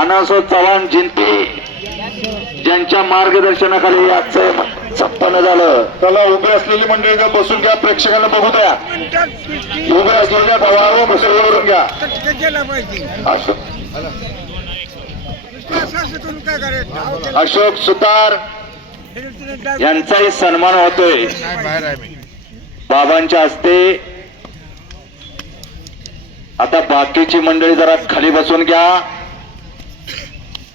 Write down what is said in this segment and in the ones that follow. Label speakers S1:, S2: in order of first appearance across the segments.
S1: अनासो चव्हाण जिंती ज्यांच्या मार्गदर्शनाखाली आजचं संपन्न झालं.
S2: त्याला उभे असलेली मंडळी जर बसून घ्या प्रेक्षकांना बघू द्या. उभे असलेल्या भावावर बसून घ्या.
S3: करून केला.
S1: अशोक सुतार यांचाही सन्मान होतोय. बाबांच्या हस्ते आता बाकीची मंडळी जरा खाली बसून घ्या.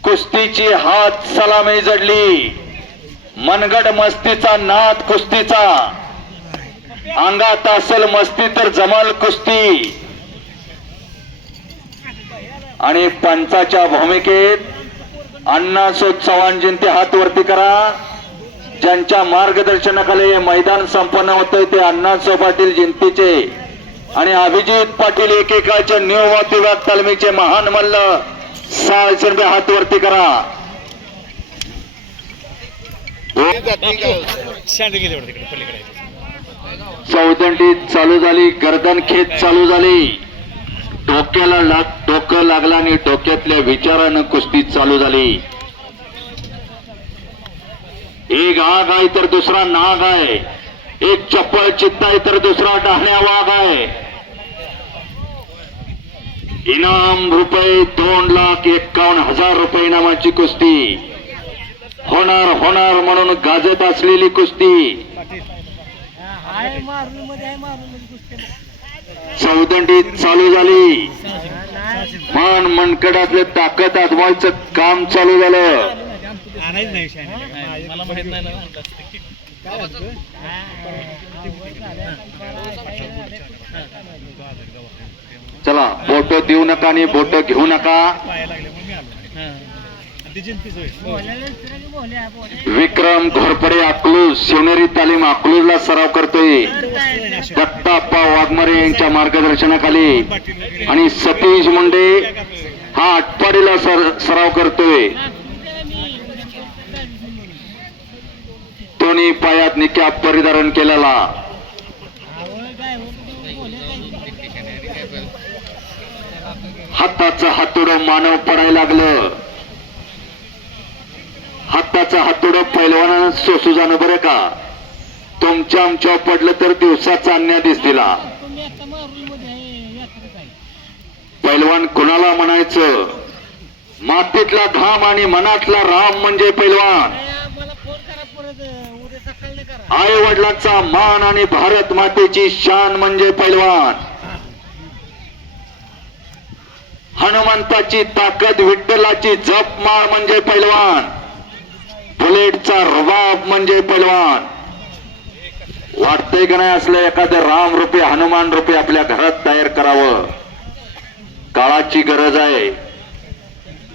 S1: कुस्तीची हात सलामी जडली. मनगड मस्तीचा नाद कुस्तीचा. अंगात असल मस्ती तर जमाल कुस्ती. आणि पंचाच्या भूमिकेत अण्णासो चव्हाणजींचे हात वरती करा. ज्यांच्या मार्गदर्शनाखाली हे मैदान संपन्न होतंय ते अण्णासो पाटील जिंतीचे. आणि अभिजित पाटील एकेकाळच्या न्यू विभाग तालमीचे महान मल्ल सहाशे रुपये हात वरती करा. चौदंडी चालू झाली गर्दन खेच चालू झाली. डोक्याला लाग डोकं लागला आणि डोक्यातल्या विचारानं कुस्ती चालू झाली. एक आग आहे तर दुसरा नाग आहे. एक चप्पल चित्त आहे तर दुसरा डहाण्या वाघ आहे. इनाम रुपये दोन लाख एक्कावन्न हजार रुपये इनामाची कुस्ती. होणार होणार म्हणून गाजत असलेली कुस्ती. चौदंडी चालू झाली. मन मनकडातलं ताकद आजमायचं काम चालू झालं. चला बोट देऊ नका आणि बोट घेऊ नका. विक्रम घोरपडे अकलूज शिवनेरी तालीम अकलूजला सराव करतोय. दत्ताप्पा वाघमारे यांच्या मार्गदर्शनाखाली. आणि सतीश मुंडे हा आटपाडीला सर सराव करतोय. दोन्ही पायात निक्या परिधारण केलेला. हाताचं हातोड मानव पडायला लागलं. हाताचं हातोड पैलवाना सोसू जाणं बरं का? तुमच्या आमच्या पडलं तर दिवसाचा अन्याय दिसतीला
S3: तुम्ही
S1: पैलवान कुणाला म्हणायचं? मातीतला धाम आणि मनातला राम म्हणजे पैलवान. आई वडिलांचा मान आणि भारत मातेची शान म्हणजे पैलवान. हनुमंताची ताकद विठ्ठलाची जप माळ म्हणजे पैलवान. बुलेटचा रुबाब म्हणजे पैलवान. वाटतंय का नाही असलं एखादं राम रूपे हनुमान रूपे आपल्या घरात तयार करावं? काळाची गरज आहे.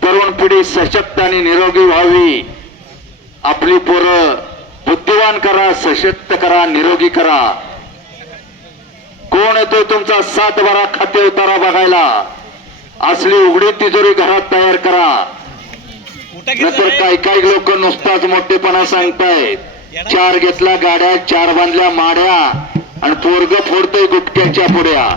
S1: तरुण पिढी सशक्त आणि निरोगी व्हावी. आपली पोरं बुद्धिवान करा सशक्त करा निरोगी करा. कोण येतो तुमचा सात बारा खाते उतारा बघायला? असली उघडी तिजोरी घरात तयार करा. नंतर काही काही लोक नुसताच मोठेपणा सांगतायत चार घेतला गाड्या चार बांधल्या माड्या आणि पोरग फोडतोय गुटक्याच्या पुड्या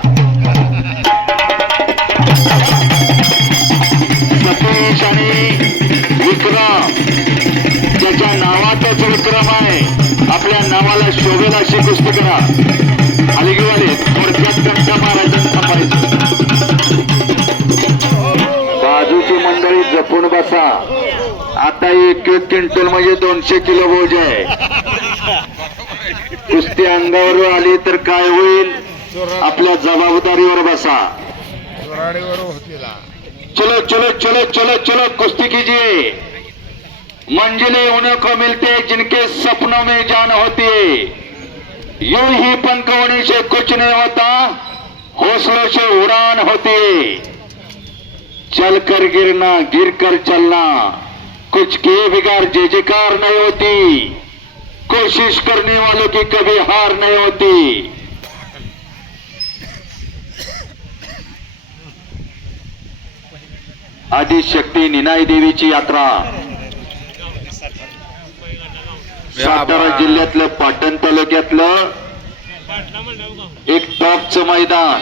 S1: बाजूची मंडळी जपून बसा. आता एक एक क्विंटल म्हणजे दोनशे किलो बोज आहे. कुस्ती अंगावर आली तर काय होईल? आपल्या जबाबदारीवर बसा. चलो चलो चलो चलो चलो कुस्ती कीजिए. मंजिले उन्हें को मिलते जिनके सपनों में जान होती है. यूं ही पंख से कुछ नहीं होता हौसलों से उड़ान होती. चलकर गिरना गिर कर चलना. कुछ के बिगार जय जयकार नहीं होती. कोशिश करने वालों की कभी हार नहीं होती. आदिशक्ती निनाई देवीची यात्रा. सातारा जिल्ह्यातलं पाटण तालुक्यातलं एक टॉपचं मैदान.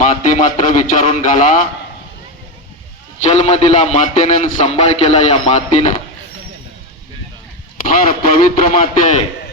S1: माती मात्र विचारून घाला. जन्म दिला मातेने सांभाळ केला या मातीनं. फार पवित्र माते. आहे